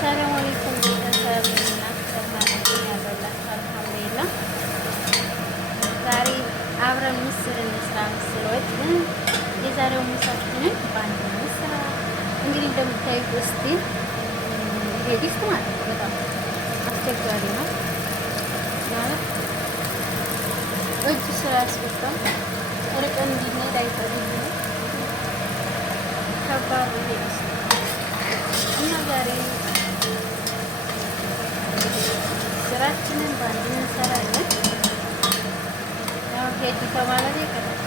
ሰላም አለይኩም ቤተሰብ ያለላችሁ አልሐምዱሊላህ። ዛሬ አብረን ምስር እንስራ። ምስር ወጥ የዛሬው ምሳችንን በአንድ እንስራ። እንግዲህ እንደምታዩት እስቲ ይሄ ዲስት ማለት ነው በጣም አስቸጋሪ ነው ማለት እጅ ስራ ያስገባል። ርቀን እንዲነድ አይፈልግም። ከባድ ነው እና ዛሬ ስራችንን በአንድ እንሰራለን። ያው ሄድ ከማለት ይቀራል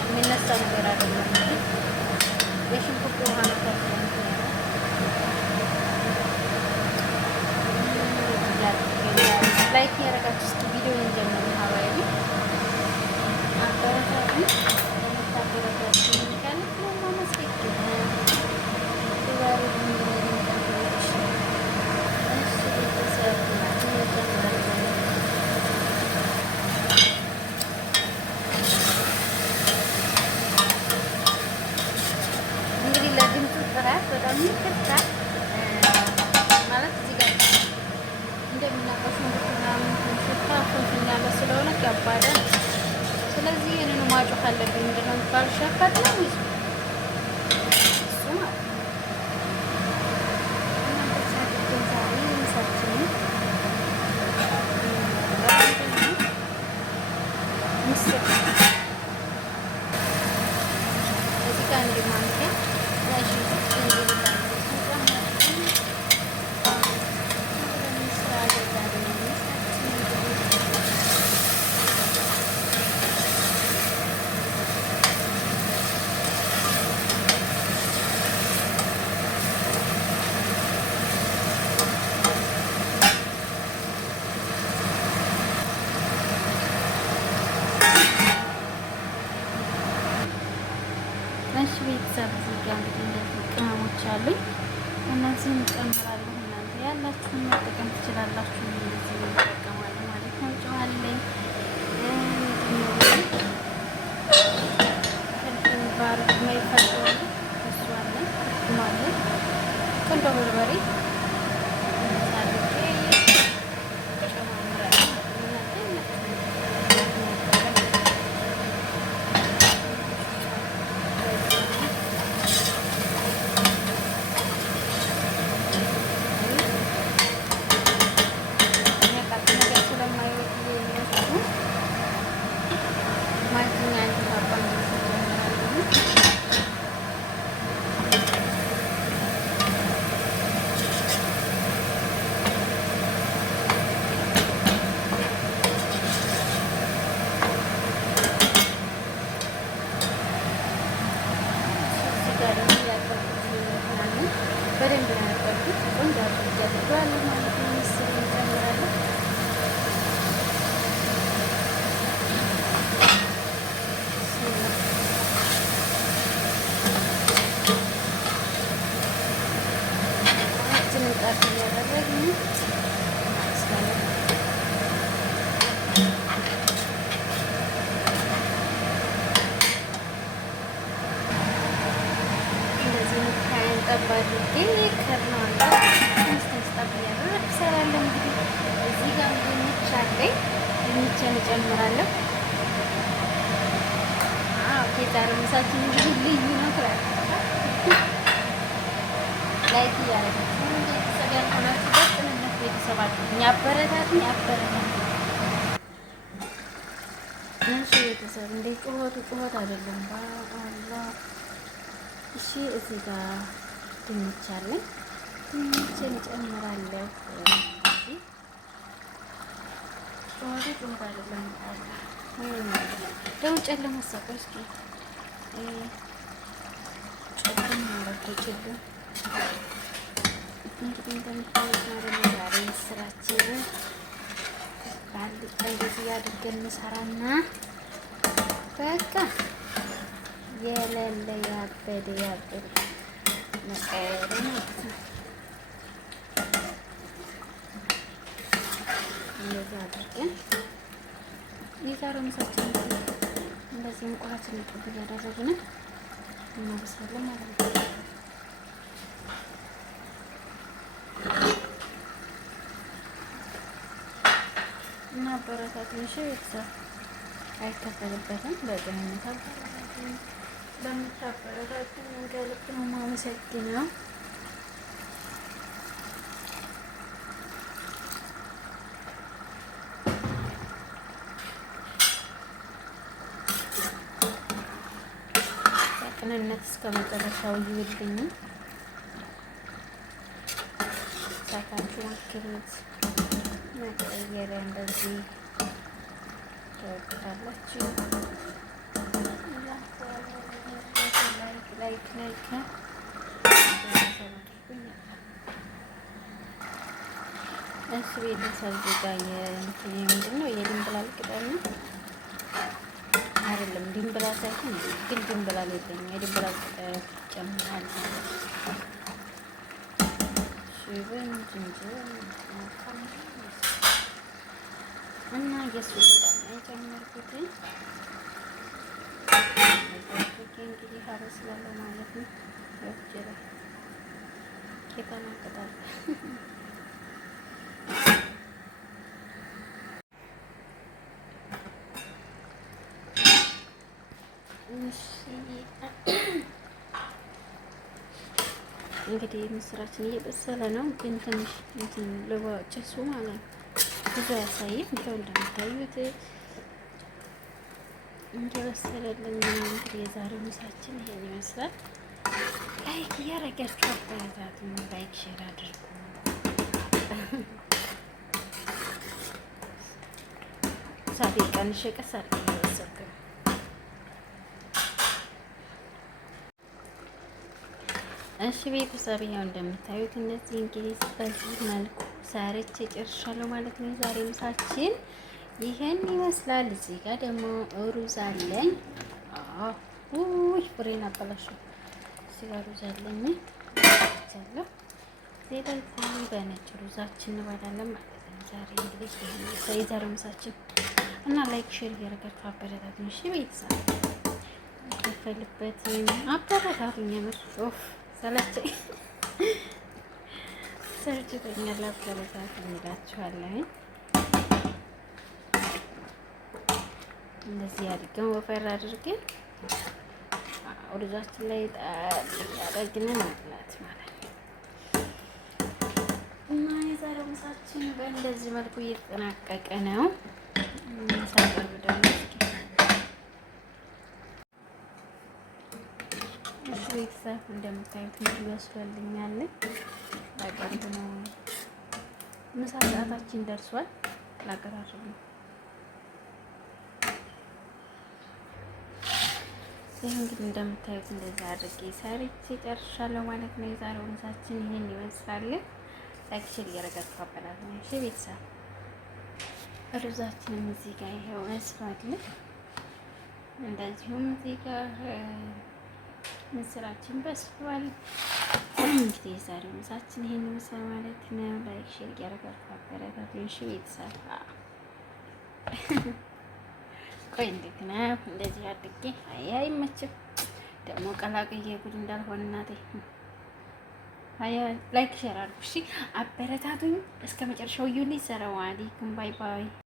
የሚነሳ ነገር አይደለም። የሽንኩርት ውሃ ነው ላይክ ያደረጋችሁ እስኪ ቪዲዮ እንጀምር። ሀዋይ አበረታቱ ለምታበረታቱ ይካል ማመስገን እንግዲህ ለድምፁ ጥራት በጣም ይከብዳል ማለት እዚህ ጋር እንደምናውቀው ሽንኩርት ምናምን ሽታ ኮንፈኛ ያለ ስለሆነ ከባድ። ስለዚህ ይህንን ማጮህ አለብኝ። ምንድነው የሚባለው? ሸፈት ነው እሱ ማለት ነው። እሺ ቤተሰብ እዚህ ጋር እንግዲህ እንደዚህ ቅመሞች አሉኝ። እነዚህን እንጨምራለሁ። እናንተ ያላችሁን መጠቀም ትችላላችሁ። እነዚህ እንጠቀማለን ማለት ነው። ጨው አለኝ፣ ፍልፍል ባር ማይፈጠው እሱ አለኝ፣ ማለት ቁንዶ በርበሬ በደንብ ነው ያጠብኩት። ቆንጆ አድርጌ አድርጌዋለሁ ማለት ነው። ምስር እንጨምራለን። አችንን ጣፍ እያደረግን ጠብ አድርጌ ከርነዋለሁ። ትንሽ ጠብ እያደረግን እሰራለሁ። እንግዲህ እዚህ ጋር ድንች አለኝ። ድንችን እጨምራለሁ። ዛሬ ምሳችን እንግዲህ ልዩ ነው ትላለች። ላይክ እያደረጋችሁ ቤተሰብ ያልሆናችሁ በቅንነት ቤተሰብ አድርጉኝ። አበረታቱኝ፣ አበረታቱኝ። እሺ ቤተሰብ እንደ ጩኸት አይደለም። በአላህ እሺ እዚህ ጋር ድንች አለኝ። ድንችን እጨምራለሁ። ጩኸት አይደለም። ደግሞ ጨለማ ሰቆ እስኪ ጨለማ ማለት ይችላል። እንግዲህ እንደምታዩት ነው ዛሬ ስራችን ባልጫ እንደዚህ አድርገን እንሰራና በቃ የሌለ ያበደ መቀየር ማለት ነው። እንደዛ አድርገን የዛሬው ምሳችን እንደዚህ እንቁላል ጥብ እያደረግን እናበስላለን ማለት ነው። እና አበረታቱኝ እሺ ቤተሰብ አይከፈልበትም። በቅንነት አበረታቱኝ። በምታበረታቱኝ ከልብ ነው የማመሰግነው። በቅንነት እስከ መጨረሻው ይውልኝ። ሳታችሁ ሞክሩት። መቀየር እንደዚህ ተወቅታላችሁ። ላይክ እሱ ቤተሰብ ጋ ምንድን ነው የድንብላል ቅጠል ነው አይደለም? ድንብላል ሳይሆን ግን ድንብላል የለኝም። የድንብላል ቅጠል ጨምራል። ሽብን ዝንጅብል እና የሱ ቅጠል የጨመርኩት እንግዲህ አበስላለሁ ማለት ነው። ወፍጀራ ከተናቀጣል እንግዲህ ምስራችን እየበሰለ ነው፣ ግን ትንሽ እንትን ለባጭሱ ማለት ነው ብዙ አያሳይም። እንደው እንደምታዩት እንደበሰለልን ነው። እንግዲህ የዛሬው ምሳችን ይሄን ይመስላል። ላይክ እያደረጋችሁ አበረታቱኝ። ላይክ ሼር አድርጉ። ሳቢ ቀንሼ ቀስ አድርጌ እየወሰድኩ ነው። እሺ ቤተሰብ ያው እንደምታዩት እነዚህ እንግዲህ በዚህ መልኩ ሰርቼ ጨርሻለሁ ማለት ነው። የዛሬ ምሳችን ይሄን ይመስላል። እዚህ ጋር ደግሞ ሩዝ አለኝ። ውይ ፍሬን አበላሽው። እዚህ ጋር ሩዝ አለኝ ቻለሁ። ሌላ በነጭ ሩዛችን እንበላለን ማለት ነው። ዛሬ እንግዲህ የዛሬው ምሳችን እና ላይክ ሼር እያደረጋችሁ አበረታቱኝ። እሺ ቤተሰብ ይፈልበት አበረታቱኝ። የምር ሰለቸኝ ሰርችቶኛል። አበረታቱኝ እላችኋለሁ። እንደዚህ አድርገን ወፈር አድርገን ሩዛችን ላይ ያደርግን መብላት ማለት ነው። እና የዛሬው ምሳችን በእንደዚህ መልኩ እየተጠናቀቀ ነው። ሳቀርብ ደግሞ እሺ ቤተሰብ እንደምታዩት ምግብ ያስፈልኛል። ላቀርብ ነው። ምሳ ሰዓታችን ደርሷል። ላቀራርብ ነው። ይህ እንግዲህ እንደምታዩት እንደዚህ አድርጌ ሰርቼ ጨርሻለሁ ማለት ነው። የዛሬው ምሳችን ይሄን ይመስላል። ላይክ ሼር እያደረጋችሁ አበላችሁ። እሺ ቤተሰብ ሩዛችንም እዚህ ጋር ይሄው መስሏል። እንደዚሁም እዚህ ጋር ምስራችን በስሏል። እንግዲህ የዛሬው ምሳችን ይሄን ይመስላል ማለት ነው። ላይክ ሼር እያደረጋችሁ አበላችሁ። እሺ ቤተሰብ ቆይ እንዴት ነው እንደዚህ አድርጌ አይመችም ደግሞ ቀላቅዬ ጉድ እንዳልሆነ እናቴ። ላይክ ሼር አድርጉ እሺ፣ አበረታቱኝ። እስከ መጨረሻው ይሁን። ሰላም አለይኩም ባይ ባይ።